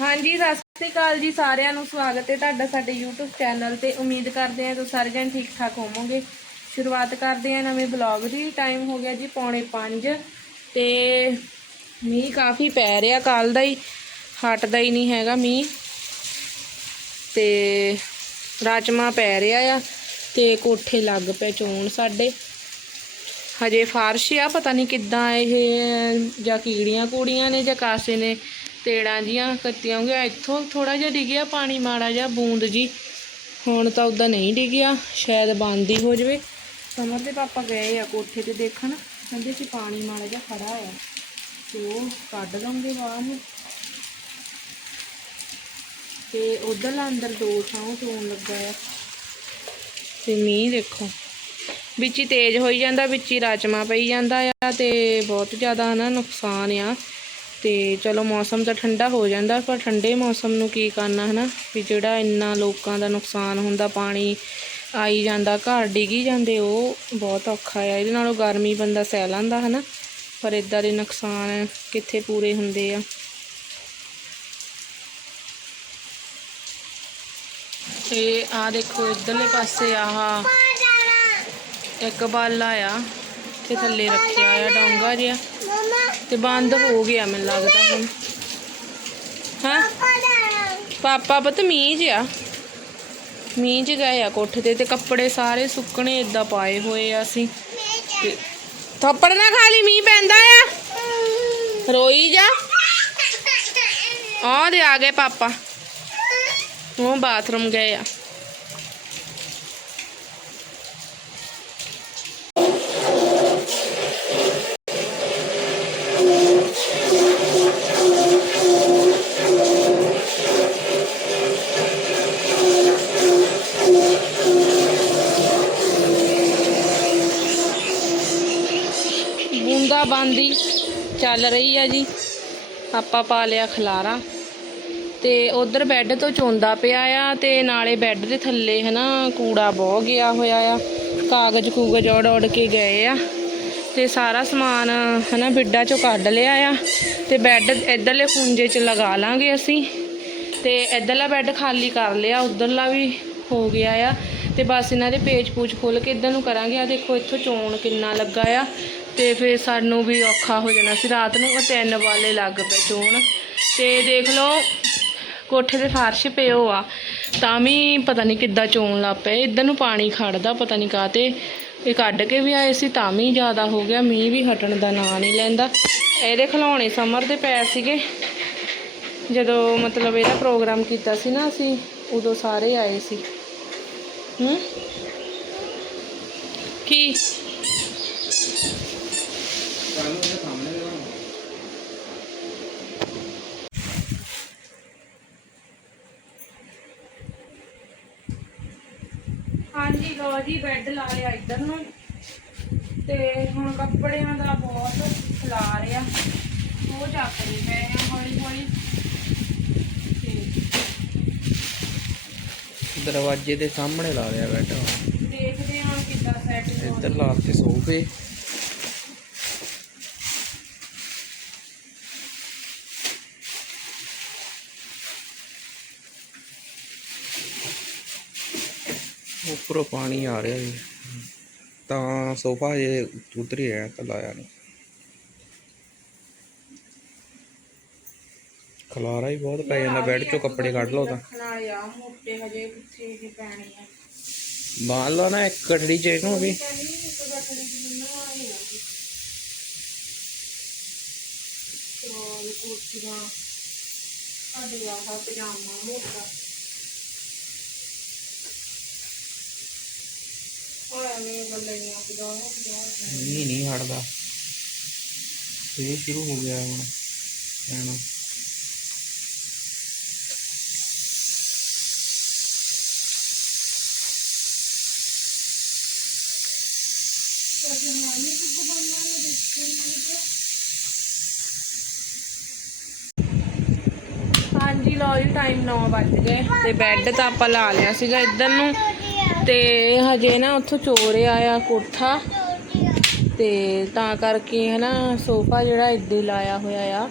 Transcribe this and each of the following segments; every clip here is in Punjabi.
ਹਾਂਜੀ, ਸਤਿ ਸ਼੍ਰੀ ਅਕਾਲ ਜੀ ਸਾਰਿਆਂ ਨੂੰ। ਸਵਾਗਤ ਹੈ ਤੁਹਾਡਾ ਸਾਡੇ YouTube ਚੈਨਲ ਤੇ। ਉਮੀਦ ਕਰਦੇ ਹਾਂ ਤੁਸੀਂ ਸਾਰੇ ਜਣ ਠੀਕ ਠਾਕ ਹੋਵੋਗੇ। ਸ਼ੁਰੂਆਤ ਕਰਦੇ ਹਾਂ ਨਵੇਂ ਬਲੌਗ ਦੀ। ਟਾਈਮ ਹੋ ਗਿਆ ਜੀ ਪੌਣੇ 5 ਤੇ ਮੀਂਹ ਕਾਫੀ ਪੈ ਰਿਹਾ ਕੱਲ ਦਾ ਹੀ। ਹਟਦਾ ਹੀ ਨਹੀਂ ਹੈਗਾ ਮੀਂਹ। ਤੇ ਰਾਜਮਾ ਪੈ ਰਿਹਾ ਆ ਤੇ ਕੋਠੇ ਲੱਗ ਪਏ ਚੋਣ ਸਾਡੇ। ਹਜੇ ਫਾਰਸ਼ ਆ, ਪਤਾ ਨਹੀਂ ਕਿੱਦਾਂ ਇਹ ਜਾਂ ਕੀੜੀਆਂ ਕੂੜੀਆਂ ਨੇ ਜਾਂ ਕਾਸੇ ਨੇ ਤੇੜਾਂ ਜੀਆਂ ਕੱਤੀਆਂ ਹੋਈਆਂ, ਇੱਥੋਂ ਥੋੜਾ ਜਿਹਾ ਡਿੱਗਿਆ ਪਾਣੀ, ਮਾੜਾ ਜਿਹਾ ਬੂੰਦ ਜੀ। ਹੁਣ ਤਾਂ ਉਦਾਂ ਨਹੀਂ ਡਿੱਗਿਆ ਸ਼ਾਇਦ ਬੰਦ ਹੀ ਹੋ ਜਵੇ। ਸਮਰ ਦੇ ਪਾਪਾ ਗਏ ਆ ਕੋਠੇ ਤੇ ਦੇਖਣ, ਕਹਿੰਦੇ ਸੀ ਪਾਣੀ ਮਾੜਾ ਜਿਹਾ ਖੜਾ ਆ, ਤੇ ਉਹ ਕੱਢ ਲਵਾਂਗੇ ਬਾਹਰ ਨੂੰ। ਤੇ ਉਧਰ ਅੰਦਰ ਦੋ ਥਾਂ ਚੋਣ ਲੱਗਾ ਆ। ਤੇ ਮੀਂਹ ਦੇਖੋ, ਵਿੱਚ ਹੀ ਤੇਜ਼ ਹੋਈ ਜਾਂਦਾ, ਵਿੱਚ ਹੀ ਰਾਜਮਾ ਪਈ ਜਾਂਦਾ ਆ, ਤੇ ਬਹੁਤ ਜ਼ਿਆਦਾ ਹਨਾ ਨੁਕਸਾਨ ਆ। ਤੇ ਚਲੋ ਮੌਸਮ ਤਾਂ ਠੰਡਾ ਹੋ ਜਾਂਦਾ, ਪਰ ਠੰਡੇ ਮੌਸਮ ਨੂੰ ਕੀ ਕਰਨਾ ਹਨਾ? ਵੀ ਜਿਹੜਾ ਇੰਨਾ ਲੋਕਾਂ ਦਾ ਨੁਕਸਾਨ ਹੁੰਦਾ, ਪਾਣੀ ਆਈ ਜਾਂਦਾ, ਘਰ ਡਿੱਗੀ ਜਾਂਦੇ, ਉਹ ਬਹੁਤ ਔਖਾ ਆ। ਇਹਦੇ ਨਾਲੋਂ ਗਰਮੀ ਬੰਦਾ ਸਹਿ ਲੈਂਦਾ ਹਨਾ? ਪਰ ਇਦਾਂ ਦੇ ਨੁਕਸਾਨ ਕਿੱਥੇ ਪੂਰੇ ਹੁੰਦੇ ਆ? ਤੇ ਆ ਦੇਖੋ, ਇਧਰਲੇ ਪਾਸੇ ਆਹ ਇੱਕ ਬਾਲਾ ਆ ਤੇ ਥੱਲੇ ਰੱਖਿਆ ਆ ਡੋਂਗਾ ਜਿਹਾ। ਤੇ ਬੰਦ ਹੋ ਗਿਆ ਮੈਨੂੰ ਲੱਗਦਾ ਹੁਣ। ਹਾਂ? ਪਾਪਾ ਪਤਾ ਮੀਂਹ ਆ ਮੀਂਹ ਚ ਗਏ ਆ ਕੋਠੇ ਤੇ ਤੇ ਕੱਪੜੇ ਸਾਰੇ ਸੁੱਕਣੇ ਇਦਾਂ ਪਾਏ ਹੋਏ ਆ ਅਸੀਂ। ਤੇ ਥੱਪੜ ਨਾ ਖਾ ਲਈ, ਮੀਂਹ ਪੈਂਦਾ ਆ। ਰੋਈ ਜਾ। ਆ ਦੇ ਆ ਗਏ ਪਾਪਾ। ਉਹ ਬਾਥਰੂਮ ਗਏ ਆ। ਚੱਲ ਰਹੀ ਆ ਜੀ। ਆਪਾਂ ਪਾ ਲਿਆ ਖਲਾਰਾ। ਤੇ ਉਧਰ ਬੈੱਡ ਤੋਂ ਚੋਂਦਾ ਪਿਆ ਆ ਤੇ ਨਾਲੇ ਬੈੱਡ ਦੇ ਥੱਲੇ ਹਨਾ ਕੂੜਾ ਬਹੁ ਗਿਆ ਹੋਇਆ ਆ। ਕਾਗਜ਼ ਕੂਗਜ਼ ਔੜ ਔੜ ਕੇ ਗਏ ਆ। ਤੇ ਸਾਰਾ ਸਮਾਨ ਹਨਾ ਬਿੱਡਾ ਚੋਂ ਕੱਢ ਲਿਆ ਆ। ਤੇ ਬੈੱਡ ਇਧਰਲੇ ਖੁੰਝੇ 'ਚ ਲਗਾ ਲਾਂਗੇ ਅਸੀਂ। ਤੇ ਇਧਰਲਾ ਬੈੱਡ ਖਾਲੀ ਕਰ ਲਿਆ। ਉਧਰਲਾ ਵੀ ਹੋ ਗਿਆ ਆ। ਤੇ ਬਸ ਇਹਨਾਂ ਦੇ ਪੇਜ ਪੂਜ ਖੋਲ ਕੇ ਇਧਰ ਨੂੰ ਕਰਾਂਗੇ। ਆ ਦੇਖੋ, ਇੱਥੋਂ ਚੋਣ ਕਿੰਨਾ ਲੱਗਾ ਆ। ਤੇ ਫਿਰ ਸਾਨੂੰ ਵੀ ਔਖਾ ਹੋ ਜਾਣਾ ਸੀ। ਰਾਤ ਨੂੰ ਉਹ ਤਿੰਨ ਵਾਲੇ ਲੱਗ ਪਏ ਚੋਣ। ਤੇ ਦੇਖ ਲਓ, ਕੋਠੇ ਦੇ ਫਾਰਸ਼ ਪਿਓ ਆ। ਤਾਂ ਵੀ ਪਤਾ ਨਹੀਂ ਕਿੱਦਾਂ ਚੋਣ ਲੱਗ ਪਏ। ਇਧਰ ਨੂੰ ਪਾਣੀ ਖੜਦਾ ਪਤਾ ਨਹੀਂ ਕਾਤੇ ਇਹ ਕੱਢ ਕੇ ਵੀ ਆਏ ਸੀ, ਤਾਂ ਵੀ ਜ਼ਿਆਦਾ ਹੋ ਗਿਆ। ਮੀਂਹ ਵੀ ਹਟਣ ਦਾ ਨਾਂ ਨਹੀਂ ਲੈਂਦਾ। ਇਹਦੇ ਖਿਲੌਣੇ ਸਮਰ ਦੇ ਪੈ ਸੀਗੇ। ਜਦੋਂ ਮਤਲਬ ਇਹਦਾ ਪ੍ਰੋਗਰਾਮ ਕੀਤਾ ਸੀ ਨਾ ਅਸੀਂ, ਉਦੋਂ ਸਾਰੇ ਆਏ ਸੀ। ਹੂੰ? ਕੀ? ਹਾਂਜੀ ਲੋ ਜੀ ਬੈੱਡ ਲਾ ਲਿਆ ਇੱਧਰ ਨੂੰ। ਤੇ ਹੁਣ ਕੱਪੜਿਆਂ ਦਾ ਬਹੁਤ ਖਿਲਾਰ ਆ। ਉਹ ਚੱਕ ਨਹੀਂ ਪਏ ਹੌਲੀ ਹੌਲੀ ਦਰਵਾਜ਼ੇ ਦੇ ਸਾਹਮਣੇ ਲਾ ਲਿਆ ਬੈਠਾ ਦੇਖਦੇ ਹਾਂ ਕਿੱਦਾਂ ਸੈੱਟ ਇੱਧਰ ਲਾਤੇ ਸੋਫੇ। ਉੱਪਰੋਂ ਪਾਣੀ ਆ ਰਿਹਾ ਜੀ। ਤਾਂ ਸੋਫਾ ਜੇ ਉਤਰ ਹੀ ਰਿਹਾ ਤਾਂ ਲਾਇਆ ਨਹੀਂ। ਖਲਾਰਾ ਹੀ ਬਹੁਤ ਪੈ ਜਾਂਦਾ, ਬੈੱਡ ਚੋਂ ਕੱਪੜੇ ਕੱਢ ਲਓ ਤਾਂ। ਰੱਖਣ ਮੋਟੇ ਹਜੇ ਕਿੱਥੇ ਜੀ ਪੈਣੀ ਆ ਬਾਹਰ ਲਾ ਨਾ ਇੱਕ ਕੱਢੀ ਚ ਇਹਨੂੰ ਵੀ। ਚੋਲ ਕੁਰਸੀਆਂ ਸਾਡੇ ਆਹ ਪਜਾਮਾ ਮੋਟਾ ਹੋਇਆ ਮੈਂ ਬੱਲੇ ਨਹੀਂ ਪਜਾਮਾ ਨਹੀਂ ਨਹੀਂ ਹਟਦਾ। ਇਹ ਸ਼ੁਰੂ ਹੋ ਗਿਆ ਹੁਣ ਪੈਣਾ 9 ਵੱਜ ਗਏ ਤੇ ਬੈੱਡ ਤਾਂ ਆਪਾਂ ਲਾ ਲਿਆ ਸੀਗਾ ਇੱਧਰ ਨੂੰ। ਤੇ ਹਜੇ ਨਾ ਉੱਥੋਂ ਚੋਰ ਆਇਆ ਕੋਠਾ। ਤੇ ਤਾਂ ਕਰਕੇ ਹੈ ਨਾ ਸੋਫਾ ਜਿਹੜਾ ਇੱਦਾਂ ਹੀ ਲਾਇਆ ਹੋਇਆ ਆ।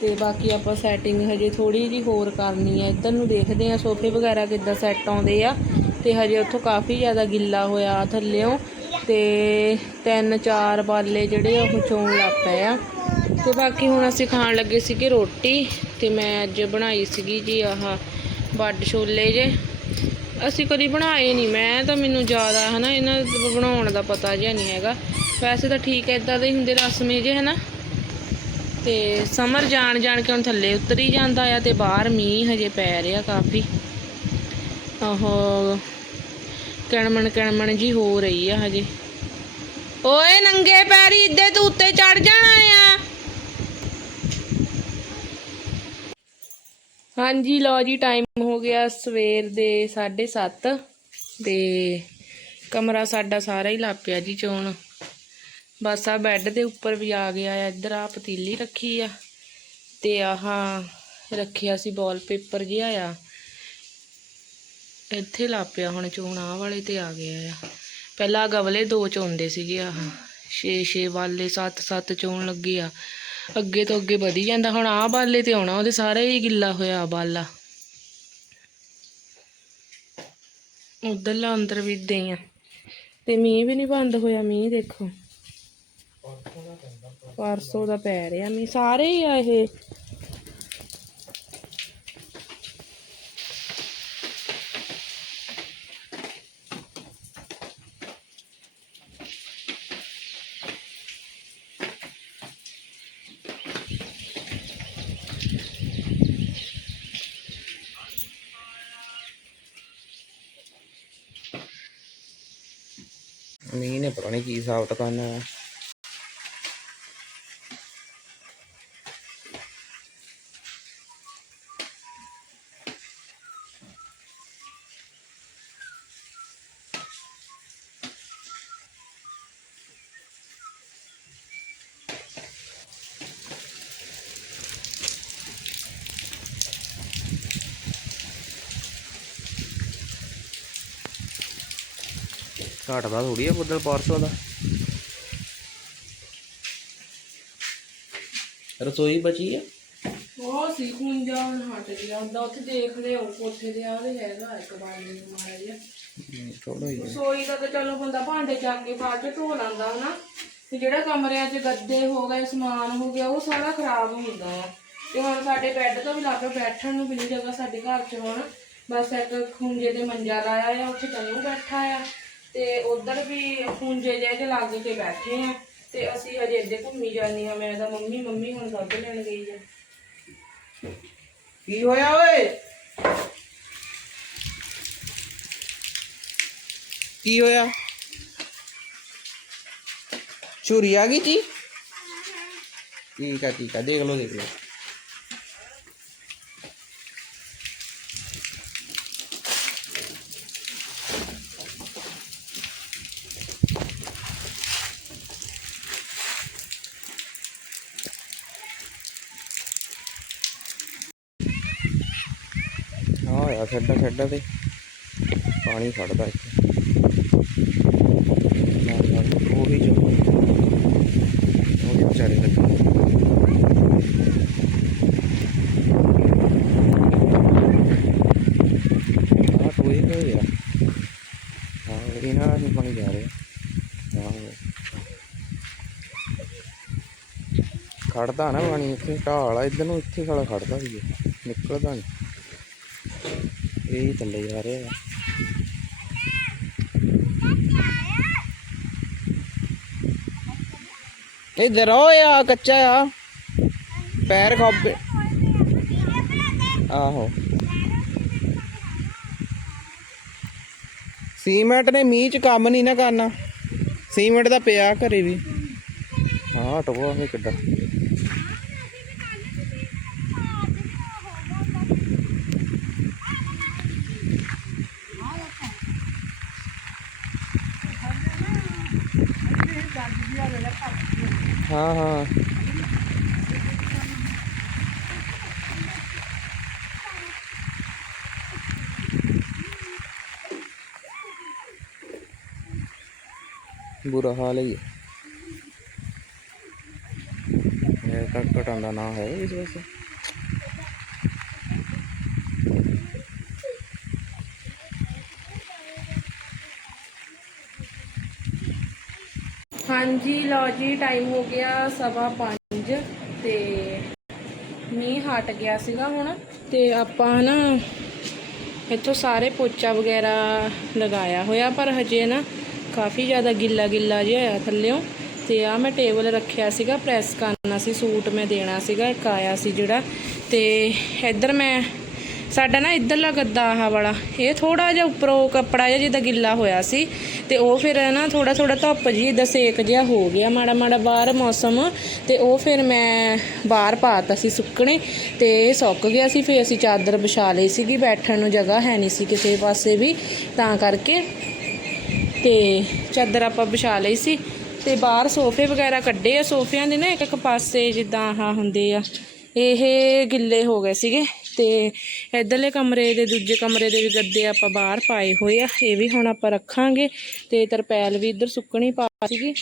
ਤੇ ਬਾਕੀ ਆਪਾਂ ਸੈਟਿੰਗ ਹਜੇ ਥੋੜੀ ਜੀ ਹੋਰ ਕਰਨੀ ਹੈ ਇੱਧਰ ਨੂੰ ਦੇਖਦੇ ਆ ਸੋਫੇ ਵਗੈਰਾ ਕਿੱਦਾਂ ਸੈੱਟ ਆਉਂਦੇ ਆ। ਤੇ ਹਜੇ ਉੱਥੋਂ ਕਾਫੀ ਜ਼ਿਆਦਾ ਗਿੱਲਾ ਹੋਇਆ ਥੱਲਿਓਂ। ਤੇ ਤਿੰਨ ਚਾਰ ਬਾਲੇ ਜਿਹੜੇ ਉਹ ਚੋਣ ਲੱਗ ਪਏ ਆ। ਤੇ ਬਾਕੀ ਹੁਣ ਅਸੀਂ ਖਾਣ ਲੱਗੇ ਸੀਗੇ ਰੋਟੀ। ਤੇ ਮੈਂ ਅੱਜ ਬਣਾਈ ਸੀਗੀ ਜੀ ਆਹ ਬੱਡ ਛੋਲੇ ਜੇ। ਅਸੀਂ ਕਦੀ ਬਣਾਏ ਨਹੀਂ। ਮੈਂ ਤਾਂ ਮੈਨੂੰ ਜ਼ਿਆਦਾ ਹਨਾ ਇਹਨਾਂ ਬਣਾਉਣ ਦਾ ਪਤਾ ਜਿਹਾ ਨਹੀਂ ਹੈਗਾ। ਵੈਸੇ ਤਾਂ ਠੀਕ ਹੈ, ਇਦਾਂ ਦੇ ਹੀ ਹੁੰਦੇ ਰਸਮੇ ਜੇ ਹਨਾ। ਤੇ ਸਮਰ ਜਾਣ ਜਾਣ ਕੇ ਹੁਣ ਥੱਲੇ ਉਤਰ ਜਾਂਦਾ ਆ ਤੇ ਬਾਹਰ ਮੀਂਹ ਹਜੇ ਪੈ ਰਿਹਾ ਕਾਫੀ। ਆਹੋ, ਕਣਮਣ ਕਣਮਣ ਜੀ ਹੋ ਰਹੀ ਆ ਹਜੇ। ਓਏ ਨੰਗੇ ਪੈਰੀ ਇੱਦੇ ਤੂੰ ਉੱਤੇ ਚੜ ਜਾਣਾ ਆ। ਹਾਂਜੀ, ਲਓ ਜੀ ਟਾਈਮ ਹੋ ਗਿਆ ਸਵੇਰ ਦੇ 7:30 ਤੇ ਕਮਰਾ ਸਾਡਾ ਸਾਰਾ ਹੀ ਲੱਪਿਆ ਜੀ ਚੋਣ। ਬਸ ਆ ਬੈੱਡ ਦੇ ਉੱਪਰ ਵੀ ਆ ਗਿਆ ਆ, ਇੱਧਰ ਆ ਪਤੀਲੀ ਰੱਖੀ ਆ ਤੇ ਆਹ ਰੱਖਿਆ ਸੀ ਵਾਲਪੇਪਰ ਜਿਹਾ ਆ। ਇੱਥੇ ਲਾਪਿਆ ਹੁਣ ਚੋਣ, ਆਹ ਵਾਲੇ ਤੇ ਆ ਗਿਆ ਆ। ਪਹਿਲਾਂ ਗਵਲੇ ਦੋ ਚੋਂਦੇ ਸੀਗੇ ਆਹ 6 6 ਵਾਲੇ 7 7 ਚੋਣ ਲੱਗੇ ਆ। ਅੱਗੇ ਤੋਂ ਅੱਗੇ ਵਧੀ ਜਾਂਦਾ ਹੁਣ ਆਹ ਬਾਲੇ ਤੇ ਆਉਣਾ ਉਹਦੇ ਸਾਰੇ ਹੀ ਗਿੱਲਾ ਹੋਇਆ ਬਾਲਾ। ਉਧਰਲਾ ਅੰਦਰ ਵੀ ਹੀ ਆ। ਤੇ ਮੀਂਹ ਵੀ ਨਹੀਂ ਬੰਦ ਹੋਇਆ ਮੀਂਹ ਦੇਖੋ। ਪਰਸੋਂ ਦਾ ਪੈ ਰਿਹਾ ਮੀਂਹ ਸਾਰੇ ਹੀ ਆ ਇਹ। ਮੀਂਹ ਨੇ ਪਤਾ ਨਹੀਂ ਘਟਦਾ ਥੋੜੀ ਆ ਬੱਦਲ ਪਰਸੋਂ ਦਾ ਰਸੋਈ ਬਚੀ ਆ? ਉਹ ਸੀ ਖੁੰਜਾ ਹਟ ਗਿਆ। ਉਹਦਾ ਉੱਥੇ ਦੇਖਦੇ ਹੋ ਕੋਠੇ ਦੇ ਆਲੇ ਹੈਗਾ ਇੱਕ ਨੂੰ ਮਾਰਾ ਜਿਹਾ। ਥੋੜਾ ਹੀ ਆ। ਰਸੋਈ ਦਾ ਤਾਂ ਚਲੋ ਬੰਦਾ ਭਾਂਡੇ ਚੱਕ ਕੇ ਬਾਅਦ ਚ ਧੋ ਲੈਂਦਾ ਹਨਾ। ਤੇ ਜਿਹੜਾ ਕਮਰਿਆਂ 'ਚ ਗੱਦੇ ਹੋ ਗਏ ਸਮਾਨ ਹੋ ਗਿਆ ਉਹ ਸਾਰਾ ਖਰਾਬ ਹੁੰਦਾ ਆ। ਤੇ ਹੁਣ ਸਾਡੇ ਬੈੱਡ ਤੋਂ ਵੀ ਲੱਗ ਬੈਠਣ ਨੂੰ ਵੀ ਨਹੀਂ ਜਗ੍ਹਾ ਸਾਡੇ ਘਰ 'ਚ ਹੁਣ। ਬਸ ਇੱਕ ਖੁੰਜੇ ਦੇ ਮੰਜਾ ਲਾਇਆ ਆ ਉੱਥੇ ਤੈਨੂੰ ਬੈਠਾ ਆ। ਤੇ ਉਧਰ ਵੀ ਖੁੰਜੇ ਜਿਹੇ ਲੱਗ ਕੇ ਬੈਠੇ ਆ ਤੇ ਅਸੀਂ ਹਜੇ ਇੱਦੇ ਘੁੰਮੀ ਜਾਂਦੀ ਆ ਮੈਂ ਤਾਂ ਮੰਮੀ ਮੰਮੀ ਹੁਣ ਦੁੱਧ ਲੈਣ ਗਈ ਆ। ਕੀ ਹੋਇਆ ਓਏ? ਕੀ ਹੋਇਆ? ਚੋਰੀ ਆ ਗਈ ਜੀ? ਠੀਕ ਆ ਠੀਕ ਆ, ਦੇਖ ਲਓ ਦੇਖ ਲਓ। ਹਾਂ ਯਾਰ ਛੱਡਾ ਛੱਡਾ ਤੇ। ਪਾਣੀ ਖੜਦਾ ਇੱਥੇ। ਨਾਲ ਨਾਲ ਉਹੀ ਜੋ ਉਹ ਵਿਚਾਰੇ ਲੱਗੇ ਖੜਦਾ ਨਾ ਪਾਣੀ ਇੱਥੇ। ਢਾਲ ਆ ਇੱਧਰ ਨੂੰ ਇੱਥੇ ਸਾਲਾ ਖੜਦਾ ਇਹ, ਨਿਕਲਦਾ ਨਹੀਂ ਇਹ ਥੱਲੇ ਜਾ ਰਿਹਾ ਆ। ਇਧਰ ਆ ਆ, ਕੱਚਾ ਆ। ਪੈਰ ਖੋਬੇ ਆਹੋ। ਸੀਮੈਂਟ ਨੇ ਮੀਂਹ ਚ ਕੰਮ ਨਹੀਂ ਨਾ ਕਰਨਾ। ਸੀਮੈਂਟ ਦਾ ਪਿਆ ਘਰੇ ਵੀ। ਹਾਂ ਟੋਆ ਕਿੱਡਾ। ਹਾਂ ਹਾਂ। ਬੁਰਾ ਹਾਲ ਹੀ ਹੈ ਇਹ ਘ- ਘਟਣ ਦਾ ਨਾ ਹੈ ਇਸ ਵਾਸਤੇ ਹਾਂਜੀ, ਲਓ ਜੀ ਟਾਈਮ ਹੋ ਗਿਆ ਸਵਾ ਪੰਜ ਤੇ ਮੀਂਹ ਹਟ ਗਿਆ ਸੀਗਾ ਹੁਣ ਤੇ ਆਪਾਂ ਨਾ ਇੱਥੋਂ ਸਾਰੇ ਪੋਚਾ ਵਗੈਰਾ ਲਗਾਇਆ ਹੋਇਆ, ਪਰ ਹਜੇ ਨਾ ਕਾਫੀ ਜ਼ਿਆਦਾ ਗਿੱਲਾ ਗਿੱਲਾ ਜਿਹਾ ਹੋਇਆ ਥੱਲਿਓਂ ਤੇ ਆ ਮੈਂ ਟੇਬਲ ਰੱਖਿਆ ਸੀਗਾ, ਪ੍ਰੈਸ ਕਰਨਾ ਸੀ, ਸੂਟ ਮੈਂ ਦੇਣਾ ਸੀਗਾ, ਇੱਕ ਆਇਆ ਸੀ ਜਿਹੜਾ ਤੇ ਇੱਧਰ ਮੈਂ ਸਾਡਾ ਨਾ ਇੱਧਰਲਾ ਗੱਦਾ ਆਹ ਵਾਲਾ। ਇਹ ਥੋੜਾ ਜਿਹਾ ਉੱਪਰੋਂ ਕੱਪੜਾ ਜਿਹਾ ਜਿੱਦਾਂ ਗਿੱਲਾ ਹੋਇਆ ਸੀ ਤੇ ਉਹ ਫਿਰ ਨਾ ਥੋੜਾ ਥੋੜਾ ਧੁੱਪ ਜੀ ਦਾ ਸੇਕ ਜਿਹਾ ਹੋ ਗਿਆ, ਮਾੜਾ ਮਾੜਾ ਬਾਹਰ ਮੌਸਮ ਤੇ ਉਹ ਫਿਰ ਮੈਂ ਬਾਹਰ ਪਾਤਾ ਸੀ ਸੁੱਕਣੇ ਤੇ ਸੁੱਕ ਗਿਆ ਸੀ, ਫਿਰ ਅਸੀਂ ਚਾਦਰ ਵਿਛਾ ਲਈ ਸੀਗੀ, ਬੈਠਣ ਨੂੰ ਜਗ੍ਹਾ ਹੈ ਨਹੀਂ ਸੀ ਕਿਸੇ ਪਾਸੇ ਵੀ ਤਾਂ ਕਰਕੇ ਤੇ ਚਾਦਰ ਆਪਾਂ ਵਿਛਾ ਲਈ ਸੀ ਤੇ ਬਾਹਰ ਸੋਫੇ ਵਗੈਰਾ ਕੱਢੇ ਆ, ਸੋਫਿਆਂ ਦੇ ਨਾ ਇੱਕ ਇੱਕ ਪਾਸੇ ਜਿੱਦਾਂ ਆਹ ਹੁੰਦੇ ਆ, ਇਹ ਗਿੱਲੇ ਹੋ ਗਏ ਸੀਗੇ। ਤੇ ਇਧਰਲੇ ਕਮਰੇ ਦੇ ਦੂਜੇ ਕਮਰੇ ਦੇ ਵੀ ਗੱਦੇ ਆਪਾਂ ਬਾਹਰ ਪਾਏ ਹੋਏ ਆ। ਇਹ ਵੀ ਹੁਣ ਆਪਾਂ ਰੱਖਾਂਗੇ ਤੇ ਤਰਪੈਲ ਵੀ ਇੱਧਰ ਸੁੱਕਣੀ ਪਾ ਸੀਗੀ।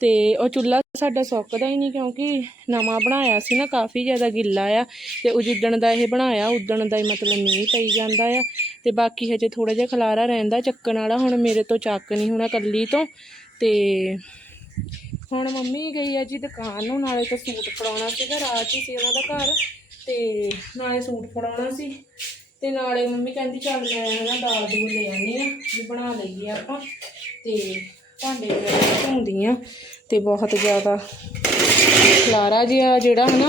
ਤੇ ਉਹ ਚੁੱਲ੍ਹਾ ਸਾਡਾ ਸੁੱਕਦਾ ਹੀ ਨਹੀਂ ਕਿਉਂਕਿ ਨਵਾਂ ਬਣਾਇਆ ਸੀ ਨਾ, ਕਾਫੀ ਜ਼ਿਆਦਾ ਗਿੱਲਾ ਆ ਤੇ ਉਹ ਜਿੱਦਣ ਦਾ ਇਹ ਬਣਾਇਆ, ਉਦਣ ਦਾ ਹੀ ਮਤਲਬ ਮੀਂਹ ਪਈ ਜਾਂਦਾ ਆ। ਤੇ ਬਾਕੀ ਹਜੇ ਥੋੜਾ ਜਿਹਾ ਖਲਾਰਾ ਰਹਿੰਦਾ, ਚੱਕਣ ਵਾਲਾ ਹੁਣ ਮੇਰੇ ਤੋਂ ਚੱਕ ਨਹੀਂ ਹੋਣਾ ਕੱਲੀ ਤੋਂ। ਤੇ ਹੁਣ ਮੰਮੀ ਗਈ ਆ ਜੀ ਦੁਕਾਨ ਨੂੰ, ਨਾਲੇ ਤਾਂ ਸੂਟ ਫੜਾਉਣਾ ਸੀਗਾ, ਰਾਤ ਹੀ ਸੀ ਉਹਨਾਂ ਦਾ ਘਰ। ਤੇ ਨਾਲੇ ਸੂਟ ਫੜਾਉਣਾ ਸੀ ਤੇ ਨਾਲੇ ਮੰਮੀ ਕਹਿੰਦੀ ਚੱਲ ਮੈਂ ਨਾ ਦਾਲ ਦੂਲ ਲੈ ਆਨੀ ਆ ਵੀ ਬਣਾ ਲਈਏ ਆਪਾਂ ਤੇ ਭਾਂਡੇ ਵਗੈਰਾ ਧੋਂਦੀ ਆ ਤੇ ਬਹੁਤ ਜ਼ਿਆਦਾ ਖਲਾਰਾ ਜਿਹਾ ਜਿਹੜਾ ਹਨਾ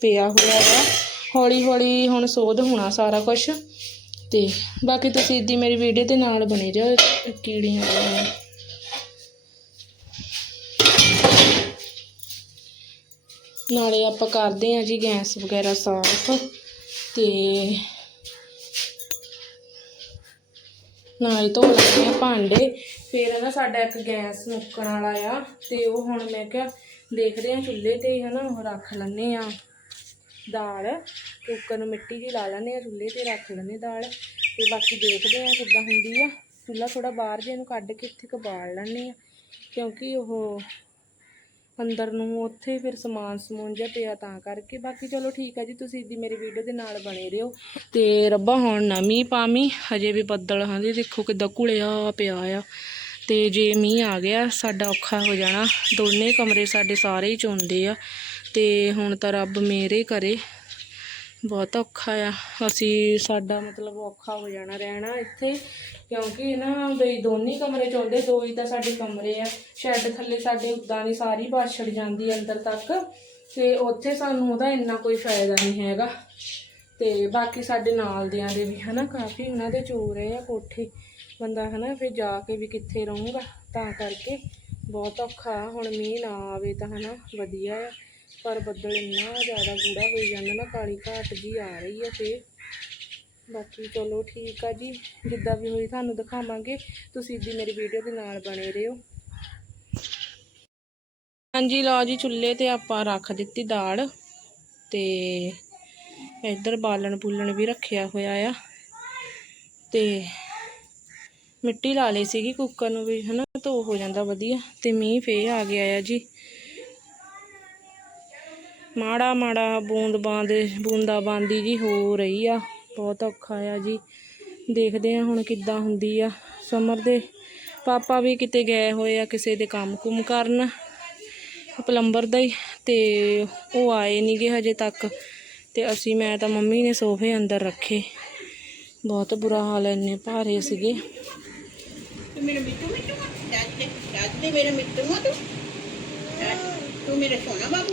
ਪਿਆ ਹੋਇਆ ਵਾ। ਹੌਲੀ ਹੌਲੀ ਹੁਣ ਸੋਧ ਹੋਣਾ ਸਾਰਾ ਕੁਝ ਤੇ ਬਾਕੀ ਤੁਸੀਂ ਇੱਦੀ ਮੇਰੀ ਵੀਡੀਓ ਦੇ ਨਾਲ ਬਣੇ ਰਹੋ ਕੀੜੀਆਂ ਨਾਲੇ ਆਪਾਂ ਕਰਦੇ ਆ ਜੀ ਗੈਸ ਵਗੈਰਾ ਸਾਫ਼ ਤੇ ਨਾਲੇ ਧੋ ਲੈਂਦੇ ਆ ਭਾਂਡੇ। ਫਿਰ ਨਾ ਸਾਡਾ ਇੱਕ ਗੈਸ ਮੁੱਕਣ ਵਾਲਾ ਆ ਤੇ ਉਹ ਹੁਣ ਮੈਂ ਕਿਹਾ ਦੇਖਦੇ ਆ ਚੁੱਲ੍ਹੇ ਤੇ ਹੀ ਹਨਾ ਉਹ ਰੱਖ ਲੈਂਦੇ ਆ ਦਾਲ। ਕੁੱਕਰ ਨੂੰ ਮਿੱਟੀ ਦੀ ਲਾ ਲੈਂਦੇ ਆ ਚੁੱਲ੍ਹੇ ਤੇ ਰੱਖ ਲੈਂਦੇ ਦਾਲ ਤੇ ਬਾਕੀ ਦੇਖਦੇ ਆ ਕਿੱਦਾਂ ਹੁੰਦੀ ਆ। ਚੁੱਲ੍ਹਾ ਥੋੜਾ ਬਾਹਰ ਜੇ ਨੂੰ ਕੱਢ ਕੇ ਇੱਥੇ ਕਬਾੜ ਲੈਂਦੇ ਆ ਕਿਉਂਕਿ ਉਹ ਅੰਦਰ ਨੂੰ, ਉੱਥੇ ਫਿਰ ਸਮਾਨ ਸਮੂਨ ਜਿਹਾ ਪਿਆ ਤਾਂ ਕਰਕੇ। ਬਾਕੀ ਚਲੋ ਠੀਕ ਆ ਜੀ, ਤੁਸੀਂ ਦੀ ਮੇਰੀ ਵੀਡੀਓ ਦੇ ਨਾਲ ਬਣੇ ਰਹੋ। ਤੇ ਰੱਬਾ ਹੁਣ ਨਾ ਮੀਂਹ ਪਾਮੀ ਹਜੇ ਵੀ ਬੱਦਲ, ਹਾਂਜੀ ਦੇਖੋ ਕਿੱਦਾਂ ਘੁਲਿਆ ਪਿਆ ਆ। ਤੇ ਜੇ ਮੀਂਹ ਆ ਗਿਆ, ਸਾਡਾ ਔਖਾ ਹੋ ਜਾਣਾ। ਦੋਨੇ ਕਮਰੇ ਸਾਡੇ ਸਾਰੇ ਹੀ ਚੁੰਦੇ ਆ। ਤੇ ਹੁਣ ਤਾਂ ਰੱਬ ਮੇਰੇ ਕਰੇ। ਬਹੁਤ ਔਖਾ ਆ। ਅਸੀਂ ਸਾਡਾ ਮਤਲਬ ਔਖਾ ਹੋ ਜਾਣਾ ਰਹਿਣਾ ਇੱਥੇ, ਕਿਉਂਕਿ ਨਾ ਬਈ ਦੋਨੇ ਕਮਰੇ ਚੋਂਦੇ ਦੋ ਹੀ ਤਾਂ ਸਾਡੇ ਕਮਰੇ ਆ। ਸ਼ੈੱਡ ਥੱਲੇ ਸਾਡੇ ਉਦਾਂ ਦੀ ਸਾਰੀ ਬਾਛੜ ਜਾਂਦੀ ਅੰਦਰ ਤੱਕ, ਤੇ ਉੱਥੇ ਸਾਨੂੰ ਉਹਦਾ ਇੰਨਾ ਕੋਈ ਫਾਇਦਾ ਨਹੀਂ ਹੈਗਾ। ਤੇ ਬਾਕੀ ਸਾਡੇ ਨਾਲ ਦਿਆਂ ਦੇ ਵੀ ਹਨਾ, ਕਾਫੀ ਉਹਨਾਂ ਦੇ ਚੋਰੇ ਆ ਕੋਠੇ। ਬੰਦਾ ਹਨਾ, ਫਿਰ ਜਾ ਕੇ ਵੀ ਕਿੱਥੇ ਰਹੂੰਗਾ, ਤਾਂ ਕਰਕੇ ਬਹੁਤ ਔਖਾ। ਹੁਣ ਮੀਂਹ ਨਾ ਆਵੇ ਤਾਂ ਹਨਾ, ਵਧੀਆ ਆ। ਪਰ ਬੱਦਲ ਇੰਨਾ ਜ਼ਿਆਦਾ ਗੂੜਾ ਹੋਈ ਜਾਂਦਾ ਨਾ, ਕਾਲੀ ਘਾਟ ਜੀ ਆ ਰਹੀ ਹੈ ਫੇਰ। ਬਾਕੀ ਚਲੋ ਠੀਕ ਆ ਜੀ, ਜਿੱਦਾਂ ਵੀ ਹੋਈ ਤੁਹਾਨੂੰ ਦਿਖਾਵਾਂਗੇ। ਤੁਸੀਂ ਜੀ ਮੇਰੀ ਵੀਡੀਓ ਦੇ ਨਾਲ ਬਣੇ ਰਹੋ। ਹਾਂਜੀ, ਲਓ ਜੀ, ਚੁੱਲ੍ਹੇ ਤੇ ਆਪਾਂ ਰੱਖ ਦਿੱਤੀ ਦਾਲ ਤੇ ਇੱਧਰ ਬਾਲਣ ਬੁੱਲਣ ਵੀ ਰੱਖਿਆ ਹੋਇਆ ਆ। ਤੇ ਮਿੱਟੀ ਲਾ ਲਈ ਸੀਗੀ ਕੁੱਕਰ ਨੂੰ ਵੀ, ਹਨਾ ਧੋ ਹੋ ਜਾਂਦਾ ਵਧੀਆ। ਤੇ ਮੀਂਹ ਫੇਰ ਆ ਗਿਆ ਆ ਜੀ। ਮਾੜਾ ਮਾੜਾ ਬੂੰਦ ਬਾਂਦ, ਬੂੰਦਾ ਬਾਂਦੀ ਜੀ ਹੋ ਰਹੀ ਆ। ਬਹੁਤ ਔਖਾ ਆ ਜੀ। ਦੇਖਦੇ ਆ ਹੁਣ ਕਿੱਦਾਂ ਹੁੰਦੀ ਆ। ਸਮਰ ਦੇ ਪਾਪਾ ਵੀ ਕਿਤੇ ਗਏ ਹੋਏ ਆ ਕਿਸੇ ਦੇ ਕੰਮ ਕੁਮ ਕਰਨ। ਪਲੰਬਰ ਦਾ ਹੀ ਤੇ ਉਹ ਆਏ ਨਹੀਂਗੇ ਹਜੇ ਤੱਕ। ਤੇ ਅਸੀਂ, ਮੈਂ ਤਾਂ ਮੰਮੀ ਨੇ ਸੋਫੇ ਅੰਦਰ ਰੱਖੇ। ਬਹੁਤ ਬੁਰਾ ਹਾਲ ਇੰਨੇ ਭਾਰੇ ਸੀਗੇ। ਤੂੰ ਮੇਰੇ ਮਿੱਟੂ ਮਿੱਟੂ ਦੱਸ ਦੇ ਦੱਸ ਦੇ ਮੇਰੇ ਮਿੱਟੂ ਤੂੰ? ਤੂੰ ਮੇਰਾ ਸੋਨਾ ਬਾਬੂ